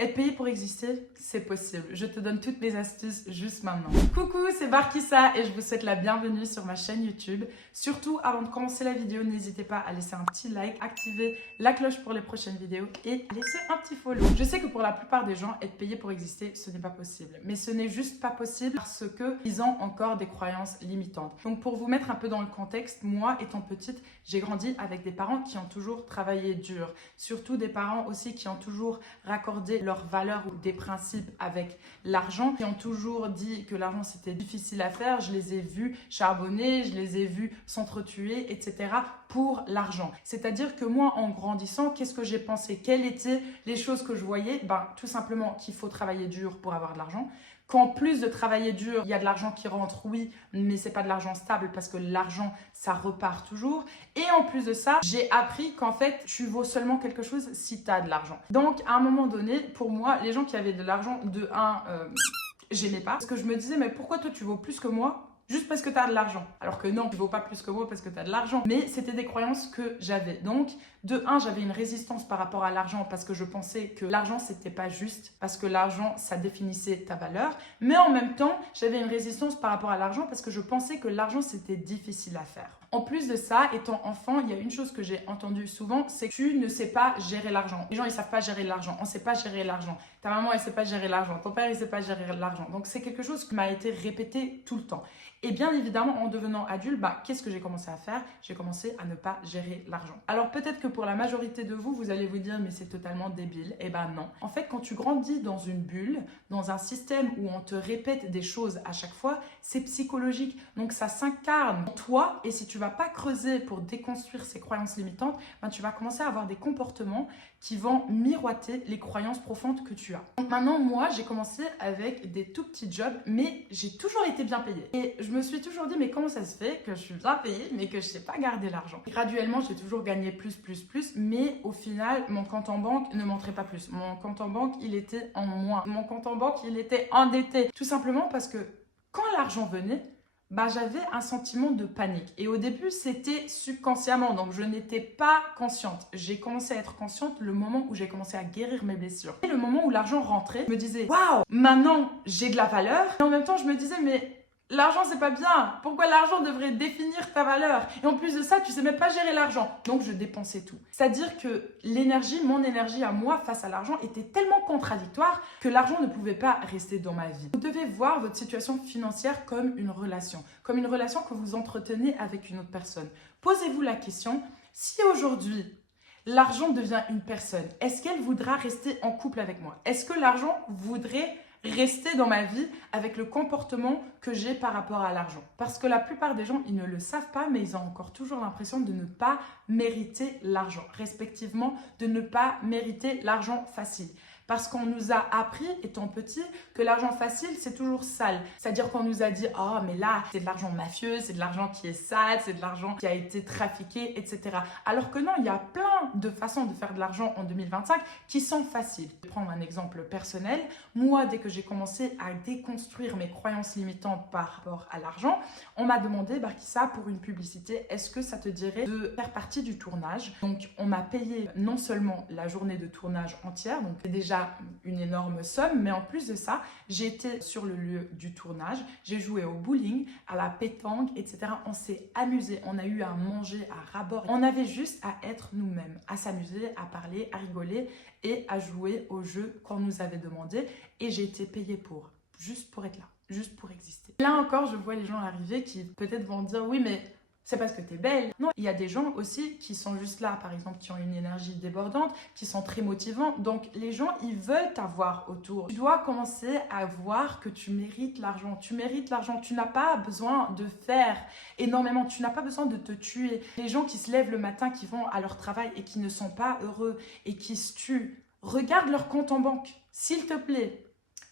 Être payé pour exister, c'est possible. Je te donne toutes mes astuces juste maintenant. Coucou, c'est Barkissa et je vous souhaite la bienvenue sur ma chaîne YouTube. Surtout, avant de commencer la vidéo, n'hésitez pas à laisser un petit like, activer la cloche pour les prochaines vidéos et laisser un petit follow. Je sais que pour la plupart des gens, être payé pour exister, ce n'est pas possible. Mais ce n'est juste pas possible parce qu'ils ont encore des croyances limitantes. Donc pour vous mettre un peu dans le contexte, moi, étant petite, j'ai grandi avec des parents qui ont toujours travaillé dur. Surtout des parents aussi qui ont toujours raccordé leurs valeurs ou des principes avec l'argent, qui ont toujours dit que l'argent c'était difficile à faire. Je les ai vus charbonner, je les ai vus s'entretuer, etc. pour l'argent. C'est-à-dire que moi, en grandissant, qu'est-ce que j'ai pensé? Quelles étaient les choses que je voyais? Tout simplement qu'il faut travailler dur pour avoir de l'argent. Qu'en plus de travailler dur, il y a de l'argent qui rentre, oui, mais c'est pas de l'argent stable parce que l'argent, ça repart toujours. Et en plus de ça, j'ai appris qu'en fait, tu vaux seulement quelque chose si tu as de l'argent. Donc, à un moment donné, pour moi, les gens qui avaient de l'argent, j'aimais pas. Parce que je me disais, mais pourquoi toi, tu vaux plus que moi ? Juste parce que tu as de l'argent. Alors que non, tu ne vaux pas plus que moi parce que tu as de l'argent. Mais c'était des croyances que j'avais. Donc, de un, j'avais une résistance par rapport à l'argent parce que je pensais que l'argent, c'était pas juste. Parce que l'argent, ça définissait ta valeur. Mais en même temps, j'avais une résistance par rapport à l'argent parce que je pensais que l'argent, c'était difficile à faire. En plus de ça, étant enfant, il y a une chose que j'ai entendue souvent, c'est que tu ne sais pas gérer l'argent. Les gens, ils savent pas gérer l'argent. On ne sait pas gérer l'argent. Ta maman, elle ne sait pas gérer l'argent. Ton père, il ne sait pas gérer l'argent. Donc, c'est quelque chose qui m'a été répété tout le temps. Et bien évidemment, en devenant adulte, qu'est-ce que j'ai commencé à faire? J'ai commencé à ne pas gérer l'argent. Alors peut-être que pour la majorité de vous, vous allez vous dire mais c'est totalement débile. Eh ben non. En fait, quand tu grandis dans une bulle, dans un système où on te répète des choses à chaque fois, c'est psychologique. Donc ça s'incarne en toi et si tu vas pas creuser pour déconstruire ces croyances limitantes, tu vas commencer à avoir des comportements qui vont miroiter les croyances profondes que tu as. Donc maintenant, moi, j'ai commencé avec des tout petits jobs, mais j'ai toujours été bien payée. Et je me suis toujours dit, mais comment ça se fait que je suis bien payée, mais que je ne sais pas garder l'argent? Graduellement, j'ai toujours gagné plus, mais au final, mon compte en banque ne montrait pas plus. Mon compte en banque, il était en moins. Mon compte en banque, il était endetté. Tout simplement parce que quand l'argent venait, j'avais un sentiment de panique. Et au début, c'était subconsciemment, donc je n'étais pas consciente. J'ai commencé à être consciente le moment où j'ai commencé à guérir mes blessures. Et le moment où l'argent rentrait, je me disais, waouh, maintenant j'ai de la valeur. Et en même temps, je me disais, mais l'argent, c'est pas bien. Pourquoi l'argent devrait définir ta valeur? Et en plus de ça, tu sais même pas gérer l'argent. Donc, je dépensais tout. C'est-à-dire que mon énergie à moi face à l'argent était tellement contradictoire que l'argent ne pouvait pas rester dans ma vie. Vous devez voir votre situation financière comme une relation que vous entretenez avec une autre personne. Posez-vous la question, si aujourd'hui, l'argent devient une personne, est-ce qu'elle voudra rester en couple avec moi? Est-ce que l'argent voudrait rester dans ma vie avec le comportement que j'ai par rapport à l'argent? Parce que la plupart des gens, ils ne le savent pas, mais ils ont encore toujours l'impression de ne pas mériter l'argent, respectivement de ne pas mériter l'argent facile. Parce qu'on nous a appris, étant petit, que l'argent facile, c'est toujours sale. C'est-à-dire qu'on nous a dit « Oh, mais là, c'est de l'argent mafieux, c'est de l'argent qui est sale, c'est de l'argent qui a été trafiqué, etc. » Alors que non, il y a plein de façons de faire de l'argent en 2025 qui sont faciles. Je vais prendre un exemple personnel. Moi, dès que j'ai commencé à déconstruire mes croyances limitantes par rapport à l'argent, on m'a demandé, Barkissa, pour une publicité, est-ce que ça te dirait de faire partie du tournage? Donc, on m'a payé non seulement la journée de tournage entière, donc c'est déjà une énorme somme, mais en plus de ça, j'ai été sur le lieu du tournage, j'ai joué au bowling, à la pétanque, etc. On s'est amusé, on a eu à manger à ras-bord. On avait juste à être nous-mêmes, à s'amuser, à parler, à rigoler et à jouer au jeu qu'on nous avait demandé. Et j'ai été payée juste pour être là, juste pour exister. Là encore, je vois les gens arriver qui peut-être vont dire « Oui, mais c'est parce que tu es belle. » Non, il y a des gens aussi qui sont juste là, par exemple, qui ont une énergie débordante, qui sont très motivants. Donc, les gens, ils veulent t'avoir autour. Tu dois commencer à voir que tu mérites l'argent. Tu mérites l'argent. Tu n'as pas besoin de faire énormément. Tu n'as pas besoin de te tuer. Les gens qui se lèvent le matin, qui vont à leur travail et qui ne sont pas heureux et qui se tuent, regarde leur compte en banque. S'il te plaît,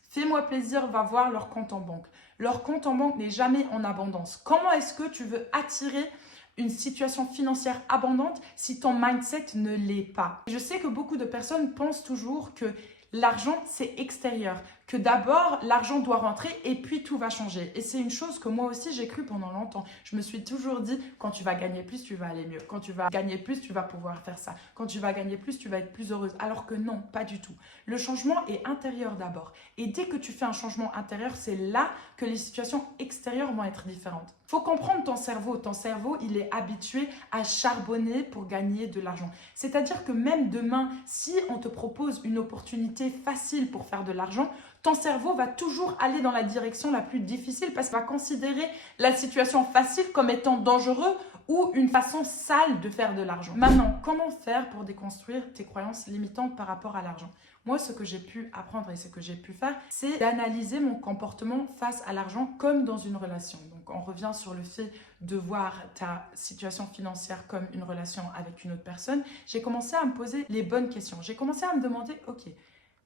fais-moi plaisir, va voir leur compte en banque. Leur compte en banque n'est jamais en abondance. Comment est-ce que tu veux attirer une situation financière abondante si ton mindset ne l'est pas? Je sais que beaucoup de personnes pensent toujours que l'argent, c'est extérieur, que d'abord l'argent doit rentrer et puis tout va changer. Et c'est une chose que moi aussi j'ai cru pendant longtemps. Je me suis toujours dit, quand tu vas gagner plus, tu vas aller mieux. Quand tu vas gagner plus, tu vas pouvoir faire ça. Quand tu vas gagner plus, tu vas être plus heureuse. Alors que non, pas du tout. Le changement est intérieur d'abord. Et dès que tu fais un changement intérieur, c'est là que les situations extérieures vont être différentes. Il faut comprendre ton cerveau. Ton cerveau, il est habitué à charbonner pour gagner de l'argent. C'est-à-dire que même demain, si on te propose une opportunité facile pour faire de l'argent, ton cerveau va toujours aller dans la direction la plus difficile parce qu'il va considérer la situation facile comme étant dangereux ou une façon sale de faire de l'argent. Maintenant, comment faire pour déconstruire tes croyances limitantes par rapport à l'argent? Moi, ce que j'ai pu apprendre et ce que j'ai pu faire, c'est d'analyser mon comportement face à l'argent comme dans une relation. Donc, on revient sur le fait de voir ta situation financière comme une relation avec une autre personne. J'ai commencé à me poser les bonnes questions. J'ai commencé à me demander, ok,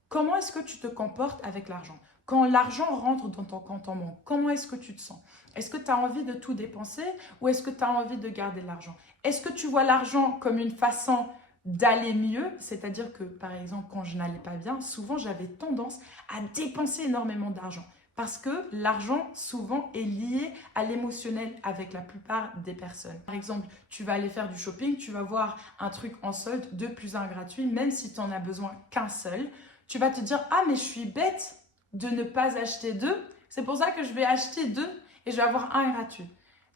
comment est-ce que tu te comportes avec l'argent? Quand l'argent rentre dans ton compte en banque, comment est-ce que tu te sens? Est-ce que tu as envie de tout dépenser ou est-ce que tu as envie de garder l'argent? Est-ce que tu vois l'argent comme une façon d'aller mieux? C'est-à-dire que, par exemple, quand je n'allais pas bien, souvent j'avais tendance à dépenser énormément d'argent. Parce que l'argent, souvent, est lié à l'émotionnel avec la plupart des personnes. Par exemple, tu vas aller faire du shopping, tu vas voir un truc en solde, 2 plus 1 gratuit, même si tu n'en as besoin qu'un seul. Tu vas te dire, ah mais je suis bête de ne pas acheter 2, c'est pour ça que je vais acheter 2 et je vais avoir un gratuit.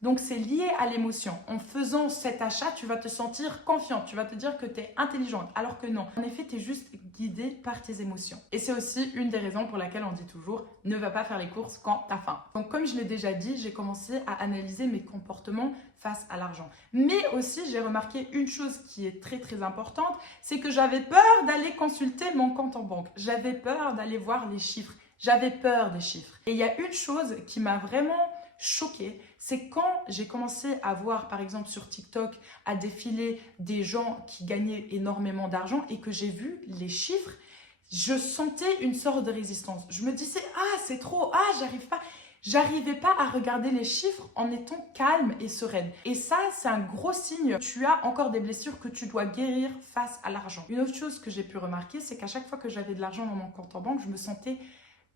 Donc c'est lié à l'émotion. En faisant cet achat, tu vas te sentir confiante, tu vas te dire que tu es intelligente, alors que non. En effet, tu es juste guidée par tes émotions. Et c'est aussi une des raisons pour laquelle on dit toujours, ne va pas faire les courses quand tu as faim. Donc comme je l'ai déjà dit, j'ai commencé à analyser mes comportements face à l'argent. Mais aussi, j'ai remarqué une chose qui est très très importante, c'est que j'avais peur d'aller consulter mon compte en banque. J'avais peur d'aller voir les chiffres. J'avais peur des chiffres. Et il y a une chose qui m'a vraiment choquée, c'est quand j'ai commencé à voir, par exemple sur TikTok, à défiler des gens qui gagnaient énormément d'argent et que j'ai vu les chiffres, je sentais une sorte de résistance. Je me disais, ah c'est trop, ah j'arrive pas. J'arrivais pas à regarder les chiffres en étant calme et sereine. Et ça, c'est un gros signe. Tu as encore des blessures que tu dois guérir face à l'argent. Une autre chose que j'ai pu remarquer, c'est qu'à chaque fois que j'avais de l'argent dans mon compte en banque, je me sentais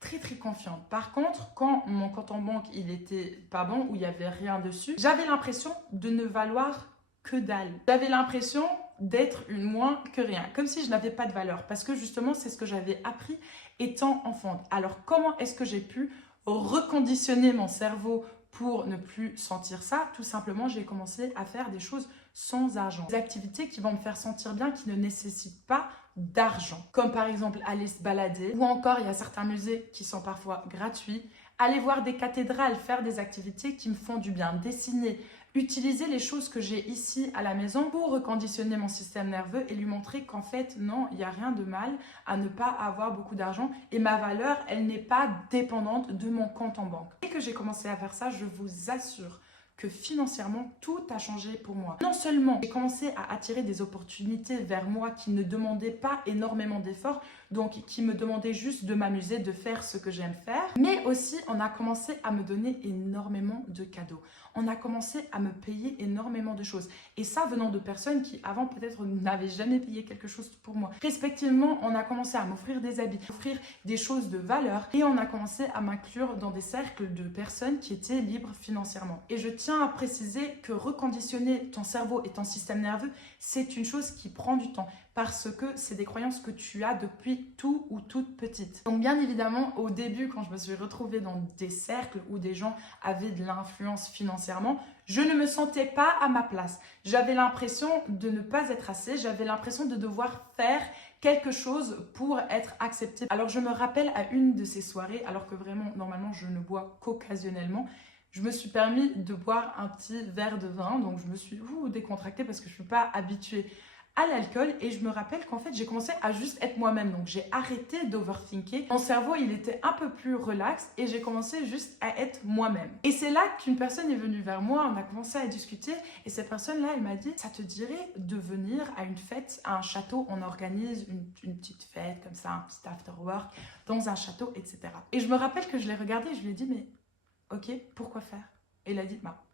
très très confiante. Par contre, quand mon compte en banque il était pas bon ou il y avait rien dessus, j'avais l'impression de ne valoir que dalle. J'avais l'impression d'être une moins que rien, comme si je n'avais pas de valeur, parce que justement c'est ce que j'avais appris étant enfant. Alors comment est-ce que j'ai pu reconditionner mon cerveau pour ne plus sentir ça? Tout simplement, j'ai commencé à faire des choses sans argent. Des activités qui vont me faire sentir bien, qui ne nécessitent pas d'argent. Comme par exemple aller se balader, ou encore il y a certains musées qui sont parfois gratuits. Aller voir des cathédrales, faire des activités qui me font du bien, dessiner, utiliser les choses que j'ai ici à la maison pour reconditionner mon système nerveux et lui montrer qu'en fait, non, il n'y a rien de mal à ne pas avoir beaucoup d'argent et ma valeur, elle n'est pas dépendante de mon compte en banque. Dès que j'ai commencé à faire ça, je vous assure que financièrement, tout a changé pour moi. Non seulement j'ai commencé à attirer des opportunités vers moi qui ne demandaient pas énormément d'efforts, donc qui me demandaient juste de m'amuser, de faire ce que j'aime faire, mais aussi on a commencé à me donner énormément de cadeaux. On a commencé à me payer énormément de choses. Et ça venant de personnes qui avant peut-être n'avaient jamais payé quelque chose pour moi. Respectivement, on a commencé à m'offrir des habits, offrir des choses de valeur et on a commencé à m'inclure dans des cercles de personnes qui étaient libres financièrement. Et je tiens à préciser que reconditionner ton cerveau et ton système nerveux, c'est une chose qui prend du temps parce que c'est des croyances que tu as depuis tout ou toute petite. Donc bien évidemment, au début, quand je me suis retrouvée dans des cercles où des gens avaient de l'influence financièrement, je ne me sentais pas à ma place. J'avais l'impression de ne pas être assez, j'avais l'impression de devoir faire quelque chose pour être acceptée. Alors je me rappelle à une de ces soirées, alors que vraiment, normalement, je ne bois qu'occasionnellement, je me suis permis de boire un petit verre de vin, donc je me suis décontractée parce que je ne suis pas habituée à l'alcool et je me rappelle qu'en fait j'ai commencé à juste être moi-même, donc j'ai arrêté d'overthinker, mon cerveau il était un peu plus relax et j'ai commencé juste à être moi-même. Et c'est là qu'une personne est venue vers moi, on a commencé à discuter et cette personne là elle m'a dit, ça te dirait de venir à une fête, à un château, on organise une petite fête comme ça, un petit after work dans un château, etc. Et je me rappelle que je l'ai regardé et je lui ai dit mais ok, pourquoi faire? Et il a dit bah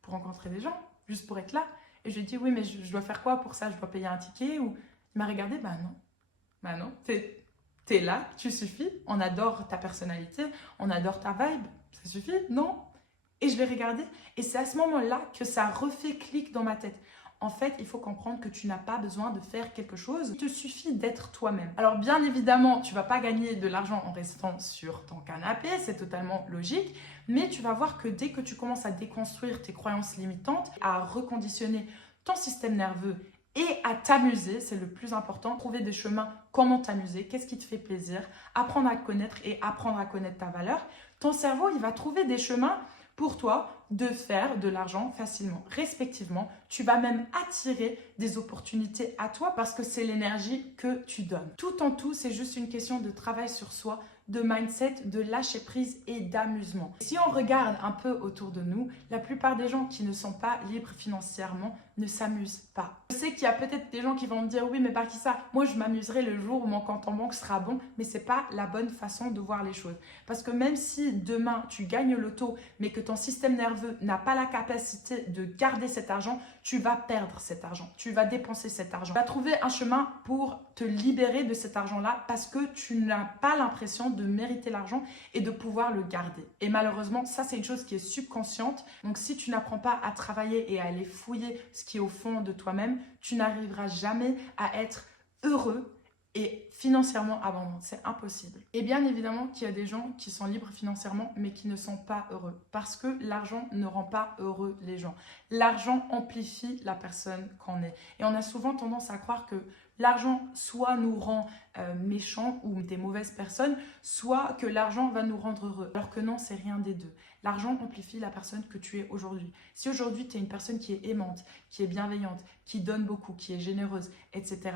pour rencontrer des gens, juste pour être là. Et je lui ai dit, oui, mais je dois faire quoi pour ça? Je dois payer un ticket? Ou il m'a regardé, bah non, t'es T'es là, tu suffis, on adore ta personnalité, on adore ta vibe, ça suffit, non? Et je vais regarder et c'est à ce moment-là que ça refait clic dans ma tête. En fait, il faut comprendre que tu n'as pas besoin de faire quelque chose. Il te suffit d'être toi-même. Alors bien évidemment, tu ne vas pas gagner de l'argent en restant sur ton canapé, c'est totalement logique. Mais tu vas voir que dès que tu commences à déconstruire tes croyances limitantes, à reconditionner ton système nerveux et à t'amuser, c'est le plus important. Trouver des chemins, comment t'amuser, qu'est-ce qui te fait plaisir, apprendre à te connaître et apprendre à connaître ta valeur. Ton cerveau, il va trouver des chemins pour toi de faire de l'argent facilement. Respectivement, tu vas même attirer des opportunités à toi parce que c'est l'énergie que tu donnes. Tout en tout, c'est juste une question de travail sur soi, de mindset, de lâcher prise et d'amusement. Si on regarde un peu autour de nous, la plupart des gens qui ne sont pas libres financièrement ne s'amusent pas. Je sais qu'il y a peut-être des gens qui vont me dire oui mais Barkissa, moi je m'amuserai le jour où mon compte en banque sera bon, mais c'est pas la bonne façon de voir les choses. Parce que même si demain tu gagnes le loto mais que ton système nerveux n'a pas la capacité de garder cet argent, tu vas perdre cet argent, tu vas dépenser cet argent. Tu vas trouver un chemin pour te libérer de cet argent-là parce que tu n'as pas l'impression de mériter l'argent et de pouvoir le garder. Et malheureusement, ça c'est une chose qui est subconsciente. Donc si tu n'apprends pas à travailler et à aller fouiller ce qui est au fond de toi-même, tu n'arriveras jamais à être heureux et financièrement abondant. C'est impossible. Et bien évidemment qu'il y a des gens qui sont libres financièrement mais qui ne sont pas heureux parce que l'argent ne rend pas heureux les gens. L'argent amplifie la personne qu'on est. Et on a souvent tendance à croire que l'argent soit nous rend méchants ou des mauvaises personnes, soit que l'argent va nous rendre heureux. Alors que non, c'est rien des deux. L'argent amplifie la personne que tu es aujourd'hui. Si aujourd'hui tu es une personne qui est aimante, qui est bienveillante, qui donne beaucoup, qui est généreuse, etc.,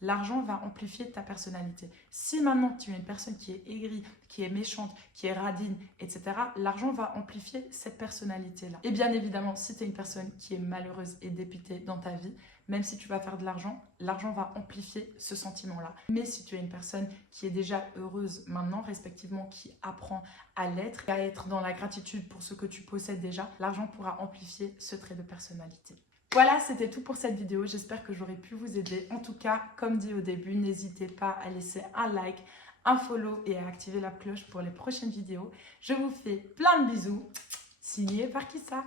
l'argent va amplifier ta personnalité. Si maintenant tu es une personne qui est aigrie, qui est méchante, qui est radine, etc., l'argent va amplifier cette personnalité-là. Et bien évidemment, si tu es une personne qui est malheureuse et dépitée dans ta vie, même si tu vas faire de l'argent, l'argent va amplifier ce sentiment-là. Mais si tu es une personne qui est déjà heureuse maintenant, respectivement, qui apprend à l'être, et à être dans la gratitude pour ce que tu possèdes déjà, l'argent pourra amplifier ce trait de personnalité. Voilà, c'était tout pour cette vidéo. J'espère que j'aurai pu vous aider. En tout cas, comme dit au début, n'hésitez pas à laisser un like, un follow et à activer la cloche pour les prochaines vidéos. Je vous fais plein de bisous. Signé Barkissa.